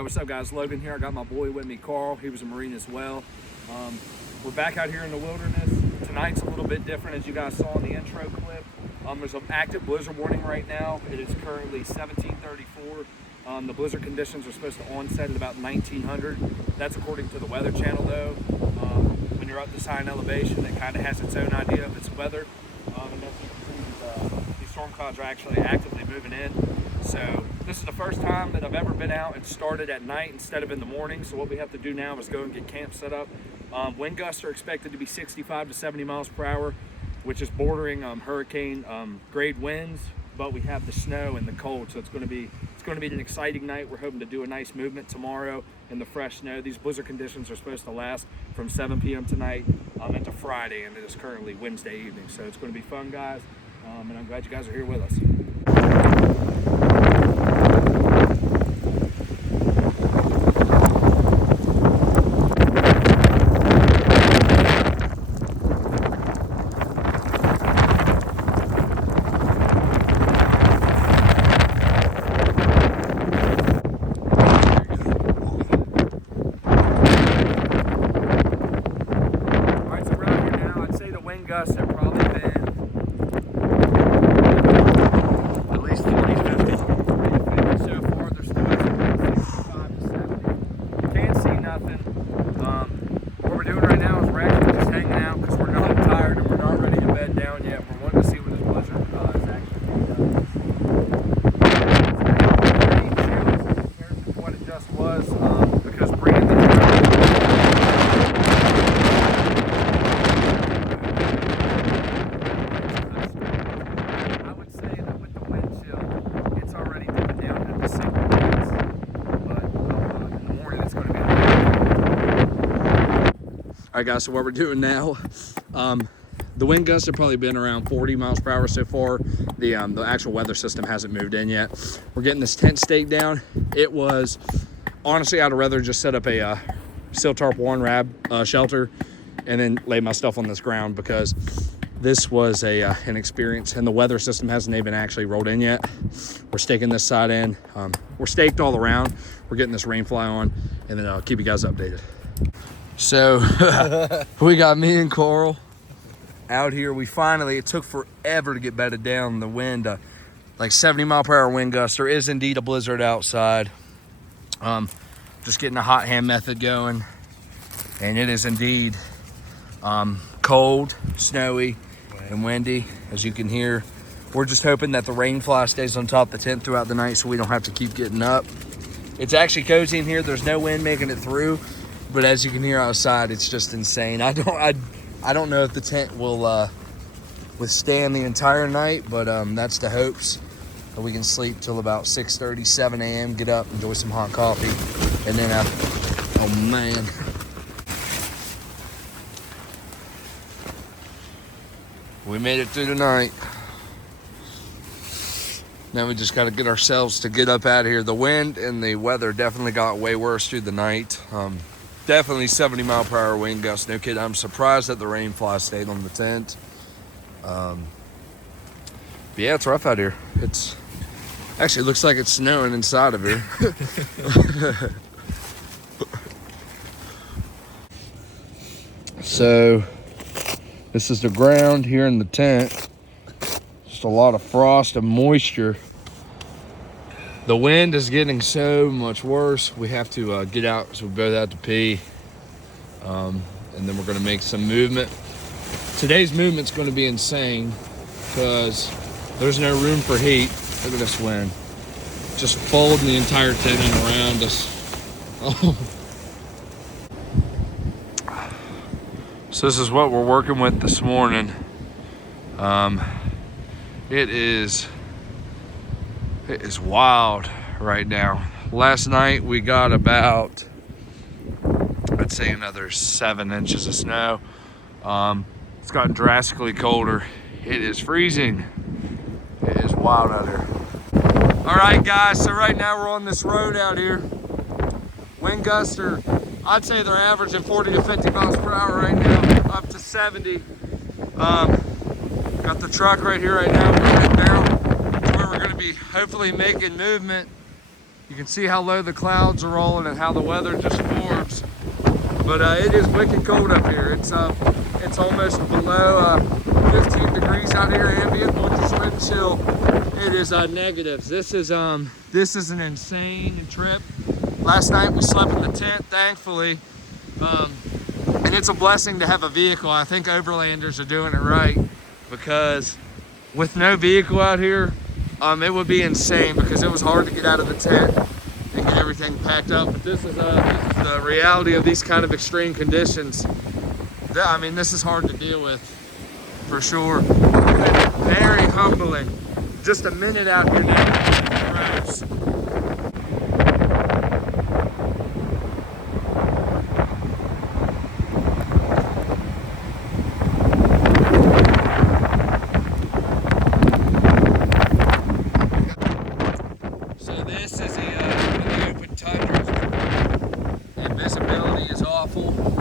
Alright, what's up guys? Logan here. I got my boy with me, Carl. He was a Marine as well. We're back out here in the wilderness. Tonight's a little bit different, as you guys saw in the intro clip. There's an active blizzard warning right now. It is currently 1734. The blizzard conditions are supposed to onset at about 1900. That's according to the Weather Channel though. When you're up this high in elevation, it kind of has its own idea of its weather. And as you can see, these storm clouds are actually actively moving in. So this is the first time that I've ever been out and started at night instead of in the morning. So what we have to do now is go and get camp set up. Wind gusts are expected to be 65 to 70 miles per hour, which is bordering hurricane grade winds. But we have the snow and the cold, so it's going to be an exciting night. We're hoping to do a nice movement tomorrow in the fresh snow. These blizzard conditions are supposed to last from 7 p.m. tonight into Friday, and it is currently Wednesday evening. So it's going to be fun, guys, and I'm glad you guys are here with us. Gusts have probably been at least 40, 50 so far. They're still at 65 to 70. Can't see nothing. What we're doing right now is we're actually just hanging out because we're not tired and we're not ready to bed down yet. We're wanting to see what this blizzard is actually doing. It's pretty chill compared to what it just was because Brandon Alright guys, so what we're doing now, the wind gusts have probably been around 40 miles per hour so far. The actual weather system hasn't moved in yet. We're getting this tent staked down. It was, honestly, I'd rather just set up a steel tarp one rab shelter and then lay my stuff on this ground because this was an experience and the weather system hasn't even actually rolled in yet. We're staking this side in. We're staked all around. We're getting this rain fly on and then I'll keep you guys updated. So we got me and Carl out here. It took forever to get bedded down. The wind, like 70 mile per hour wind gusts. There is indeed a blizzard outside. Just getting the hot hand method going. And it is indeed cold, snowy, and windy, as you can hear. We're just hoping that the rain fly stays on top of the tent throughout the night so we don't have to keep getting up. It's actually cozy in here. There's no wind making it through. But as you can hear outside, it's just insane. I don't know if the tent will withstand the entire night, but that's the hopes. We can sleep till about 6:30, 7 a.m., get up, enjoy some hot coffee, and then oh man. We made it through the night. Now we just got to get ourselves to get up out of here. The wind and the weather definitely got way worse through the night. Definitely 70 mile per hour wind gusts, no kidding. I'm surprised that the rain fly stayed on the tent. But yeah, it's rough out here. It's actually looks like it's snowing inside of here. So this is the ground here in the tent. Just a lot of frost and moisture. The wind is getting so much worse. We have to get out, so we both have to pee. And then we're gonna make some movement. Today's movement's gonna be insane because there's no room for heat. Look at this wind. Just folding the entire tent in around us. Oh. So this is what we're working with this morning. It is wild right now. Last night we got about, I'd say another 7 inches of snow. It's gotten drastically colder. It is freezing. It is wild out here. All right guys, so right now we're on this road out here. Wind gusts are, I'd say they're averaging 40 to 50 miles per hour right now, up to 70. Got the truck right here right now. We're heading down to where we're gonna be hopefully making movement. You can see how low the clouds are rolling and how the weather just forms. But it is wicked cold up here. It's almost below 15 degrees out here, ambient, which is wind chill. It is negatives. This is an insane trip. Last night we slept in the tent, thankfully, and it's a blessing to have a vehicle. I think overlanders are doing it right, because with no vehicle out here, it would be insane, because it was hard to get out of the tent and get everything packed up. But this is the reality of these kind of extreme conditions. I mean, this is hard to deal with, for sure. And very humbling. Just a minute out here now. Gross. So this is the open tundra, and visibility is awful.